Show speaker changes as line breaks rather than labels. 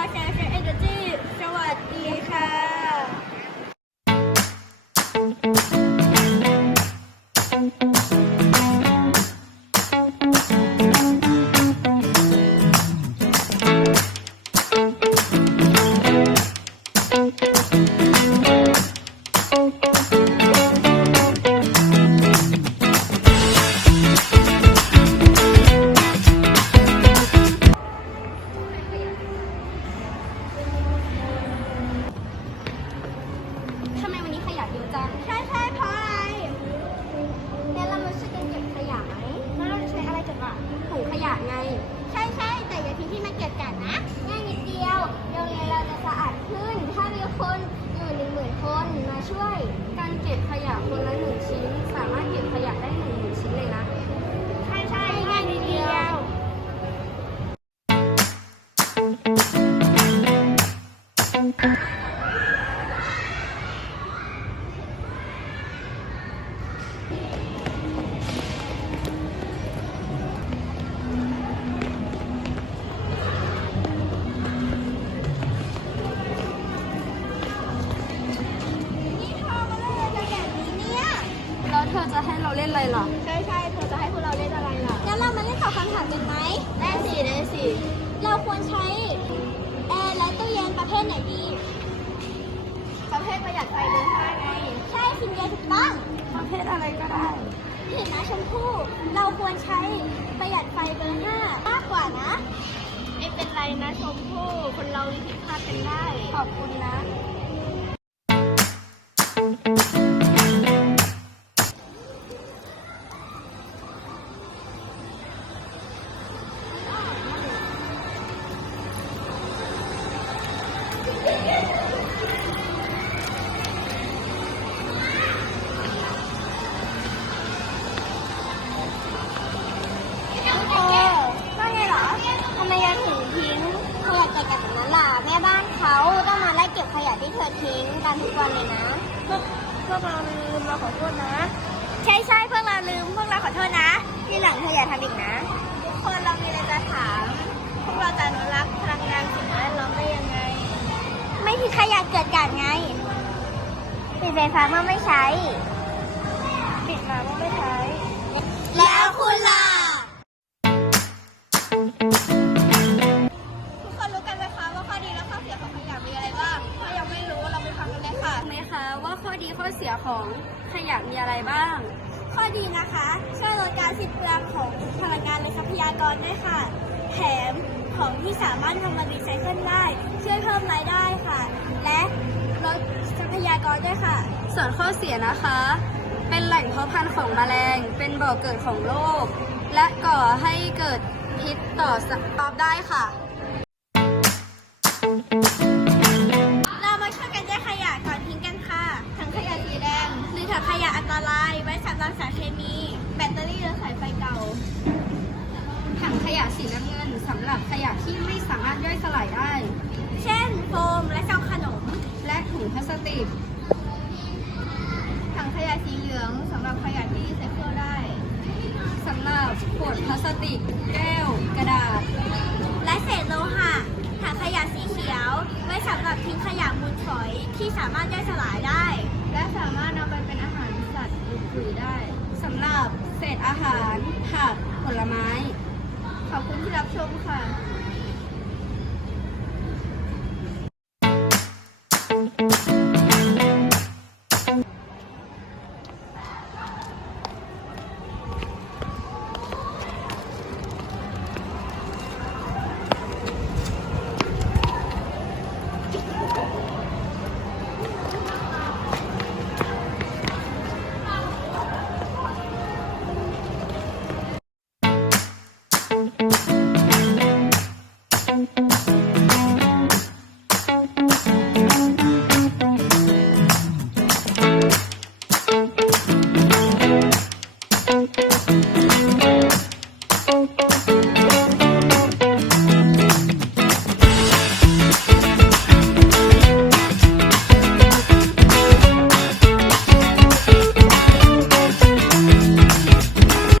าว เธอ
จะให้เราเล่นอะไรล่ะ
ใช่ใช่เธอจะให้พวกเราเล่นอะไรล่ะ งั้นเรามาเล่นตอบคำถามกันไหม ได้สิได้สิเราควรใช้แอร์และตู้เย็นประเภทไหนดี ประเภทประหยัดไฟเบอร์ห้าไง ใช่คุณเดียถูกต้อง
ประเภทอะไรก็ได้
เห็นนะชมพู่ เราควรใช้ประหยัดไฟเบอร์ห้ามากกว่านะ ไม่เป็นไรนะชมพู่ คนเรามีผิดพลาดกันได้ ขอบคุณนะ กันทุกวันเลยนะพวกพวกเราลืมเราขอโทษนะ ใช่ใช่พวกเราลืมพวกเราขอโทษนะที่หลังเธออย่าทำอีกนะ ทุกคนเรามีอะไรจะถาม พวกเราจะอนุรักษ์พลังงานสิ่งแวดล้อมได้ยังไง ไม่ทิ้งขยะเกิดกันไงปิดไฟฟ้าเมื่อไม่ใช้ ปิดมาเมื่อไม่ใช้ ข้อเสียของขยะมีอะไรบ้าง
ข้อดี
นะคะช่วยลดการสิ้นเปลืองของพลังงานและทรัพยากรด้วยค่ะ แถมของที่สามารถทำมารีไซเคิลได้ช่วยเพิ่มรายได้ค่ะ และลดทรัพยากรด้วยค่ะ
ส่วนข้อเสียนะคะ เป็นแหล่งเพาะพันธุ์ของแมลง เป็นบ่อเกิดของโรคและก่อให้เกิดพิษต่อสัตว์ได้ค่ะ
เร ตรายไว้สำหรับสารเคมี แบตเตอรี่หรือสายไฟเก่า
ถังขยะสีน้ำเงินสำหรับขยะที่ไม่สามารถย่อยสลายได้
เช่นโฟมและซองขนม
และถุงพลาสติก
ถังขยะสีเหลืองสำหรับขยะที่รีไซเคิลได้
สำหรับขวดพลาสติก แก้ว กระดาษ
และเศษโลหะถังขยะสีเขียว ไว้สำหรับทิ้งขยะมูลฝอยที่สามารถย่อยสลายได้ Mm-hmm.